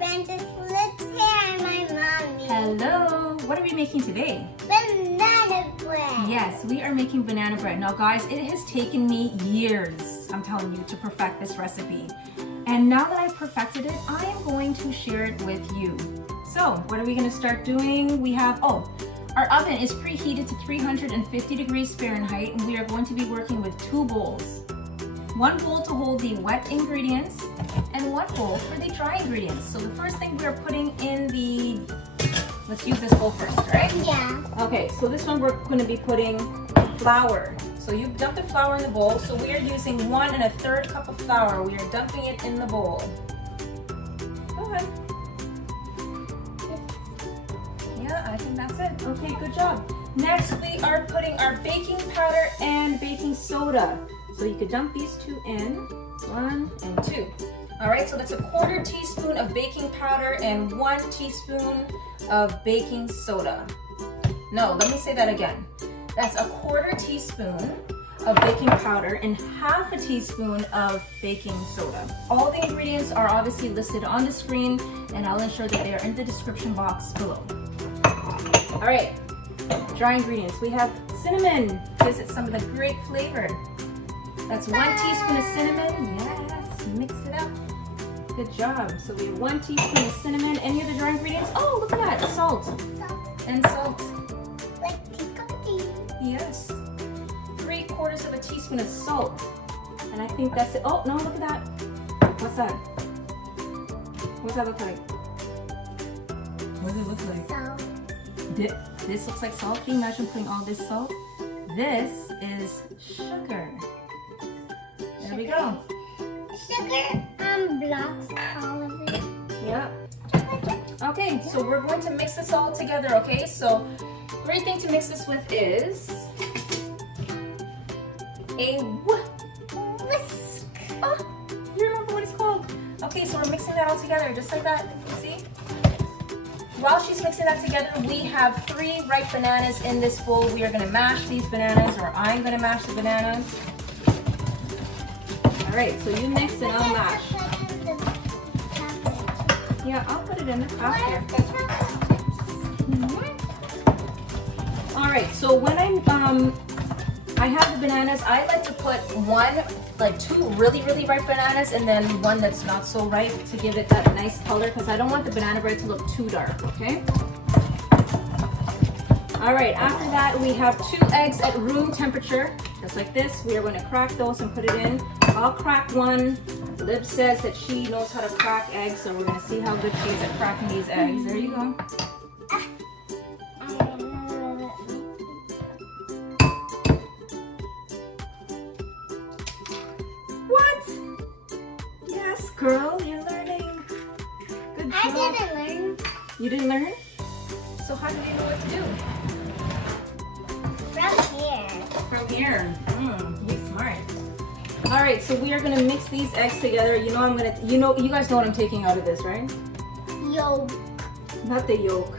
Francis lives here and my mommy. Hello. What are we making today? Banana bread. Yes, we are making banana bread. Now guys, it has taken me years, I'm telling you, to perfect this recipe. And now that I've perfected it, I am going to share it with you. So, what are we going to start doing? We have, our oven is preheated to 350 degrees Fahrenheit, and we are going to be working with 2 bowls. 1 bowl to hold the wet ingredients, and 1 bowl for the dry ingredients. So the first thing we are putting in the, let's use this bowl first, right? Yeah. Okay, so this one we're going to be putting flour. So you dump the flour in the bowl. So we are using 1 1/3 cup of flour. We are dumping it in the bowl. Go ahead. Yeah, I think that's it. Okay, good job. Next, we are putting our baking powder and baking soda. So you could dump these 2 in, 1 and 2. All right, so that's a 1/4 teaspoon of baking powder and 1 teaspoon of baking soda. No, let me say that again. That's a 1/4 teaspoon of baking powder and 1/2 teaspoon of baking soda. All the ingredients are obviously listed on the screen, and I'll ensure that they are in the description box below. All right, dry ingredients. We have cinnamon, gives it some of the great flavor. That's 1 teaspoon of cinnamon. Yes, mix it up. Good job. So we have 1 teaspoon of cinnamon. Any other dry ingredients? Oh, look at that, salt. And salt. Like tea. Yes. 3/4 of a teaspoon of salt. And I think that's it. Oh, no, look at that. What's that? What's that look like? What does it look like? Salt. This looks like salt. Can you imagine putting all this salt? This is sugar. There we go. Sugar blocks all of it. Yeah. Okay, so we're going to mix this all together, okay? So, great thing to mix this with is a whisk. Oh, you remember what it's called? Okay, so we're mixing that all together, just like that. See? While she's mixing that together, we have 3 ripe bananas in this bowl. We are going to mash these bananas, or I'm going to mash the bananas. All right, so you mix and I'll mash. Yeah, I'll put it in after. All right, so when I have the bananas, I like to put 2 really ripe bananas and then 1 that's not so ripe to give it that nice color, because I don't want the banana bread to look too dark, okay? All right, after that we have 2 eggs at room temperature, just like this. We are going to crack those and put it in. I'll crack 1. Lib says that she knows how to crack eggs, so we're going to see how good she is at cracking these eggs. There you go. What? Yes, girl, you're learning. Good job. I didn't learn. You didn't learn? So how did you know what to do? From here. From here. You're smart. All right, so we are gonna mix these eggs together. You guys know what I'm taking out of this, right? Yolk. Not the yolk.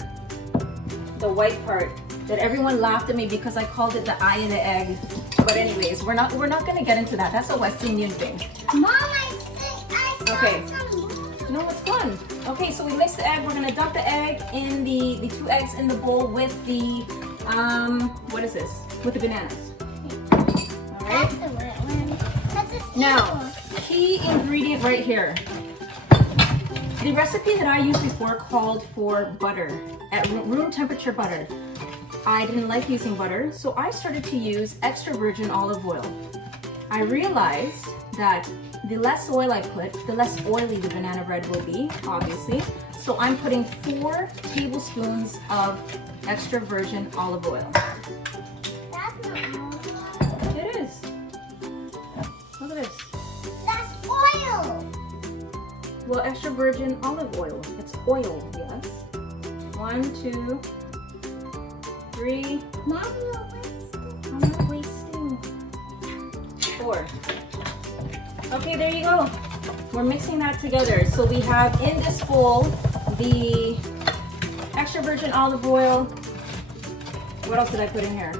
The white part. That everyone laughed at me because I called it the eye in the egg. But anyways, we're not gonna get into that. That's a West Indian thing. Mom, I saw Okay. some. No, it's fun. Okay, so we mix the egg. We're gonna dump the egg in the 2 eggs in the bowl with the what is this? With the bananas. All right. That's the wet one. That's a Now, key ingredient right here. The recipe that I used before called for butter, at room temperature butter. I didn't like using butter, so I started to use extra virgin olive oil. I realized that the less oil I put, the less oily the banana bread will be, obviously. So I'm putting 4 tablespoons of extra virgin olive oil. That's not olive. It is. Look at this. That's oil. Well, extra virgin olive oil. It's oil, yes. 1, 2, 3. Mom, you're wasting. I'm not wasting. 4. Okay, there you go. We're mixing that together. So we have in this bowl the extra virgin olive oil. What else did I put in here?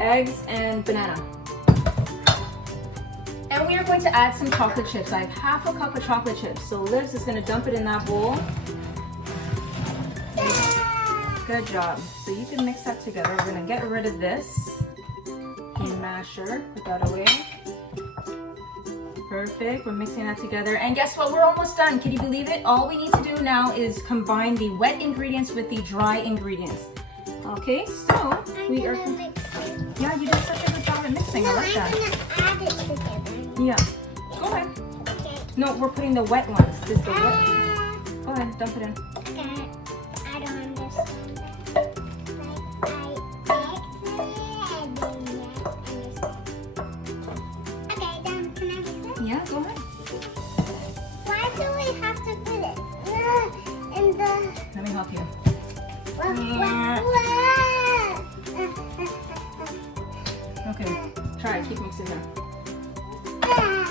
Eggs and banana. And we are going to add some chocolate chips. I have half a cup of chocolate chips. So Liz is going to dump it in that bowl. Good job. So you can mix that together. We're going to get rid of this masher. Put that away. Perfect. We're mixing that together. And guess what? We're almost done. Can you believe it? All we need to do now is combine the wet ingredients with the dry ingredients. Okay, so we are... Yeah, you did such a good job at mixing. I like that. I'm gonna add it together. Yeah. Go ahead. Okay. No, we're putting the wet ones. This is the wet. Go ahead, dump it in. Okay. I don't understand that. Okay, then can I mix it? Yeah, go ahead. Why do we have to put it in the... Let me help you. Okay, try it. Keep mixing it.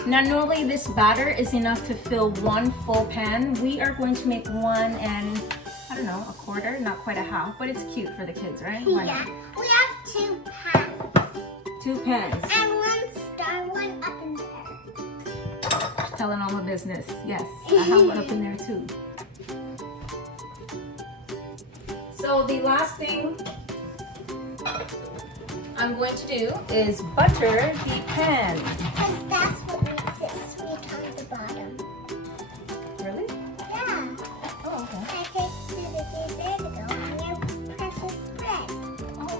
Now, normally this batter is enough to fill one full pan. We are going to make 1 and, I don't know, a quarter, not quite a half, but it's cute for the kids, right? Why Yeah, not? we have 2 pans. 2 pans. And 1 star, 1 up in there. Telling all my business. Yes, I have one up in there too. So the last thing I'm going to do is butter the pan. Because that's what makes it sweet on the bottom. Really? Yeah. Oh, okay. I tasted it there to go on your precious bread. Oh,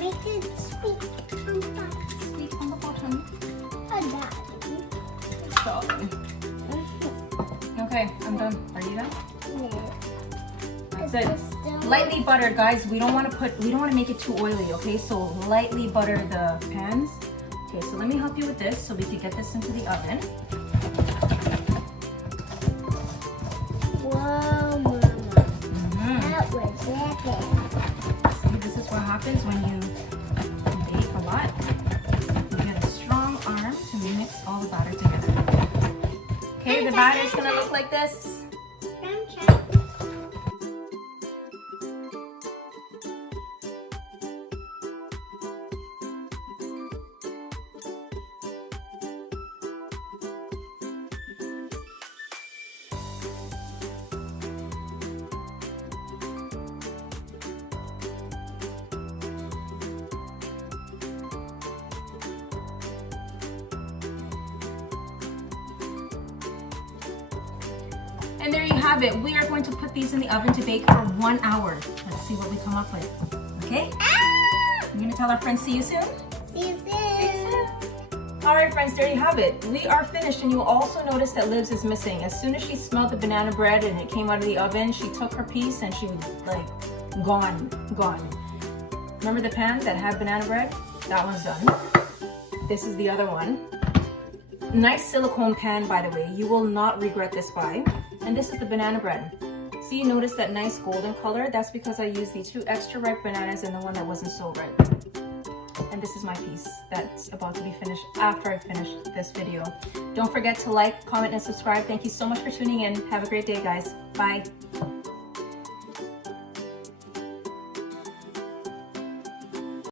Make it sweet on the bottom. sweet on the bottom. Okay, I'm done. Are you done? No. That's it. Lightly buttered, guys. We don't want to make it too oily, okay? So lightly butter the pans. Okay, so let me help you with this so we can get this into the oven. Whoa, Mama. That was epic. See, this is what happens when you bake a lot. You get a strong arm to mix all the batter together. Okay, the batter is gonna look like this. And there you have it. We are going to put these in the oven to bake for 1 hour. Let's see what we come up with. Okay? We're gonna tell our friends see you soon. See you soon. All right, friends, there you have it. We are finished, and you also notice that Liv's is missing. As soon as she smelled the banana bread and it came out of the oven, she took her piece and she was like, gone. Remember the pan that had banana bread? That one's done. This is the other one. Nice silicone pan, by the way. You will not regret this buy. And this is the banana bread. See, notice that nice golden color? That's because I used the 2 extra ripe bananas and the one that wasn't so ripe. And this is my piece that's about to be finished after I finish this video. Don't forget to like, comment, and subscribe. Thank you so much for tuning in. Have a great day, guys. Bye.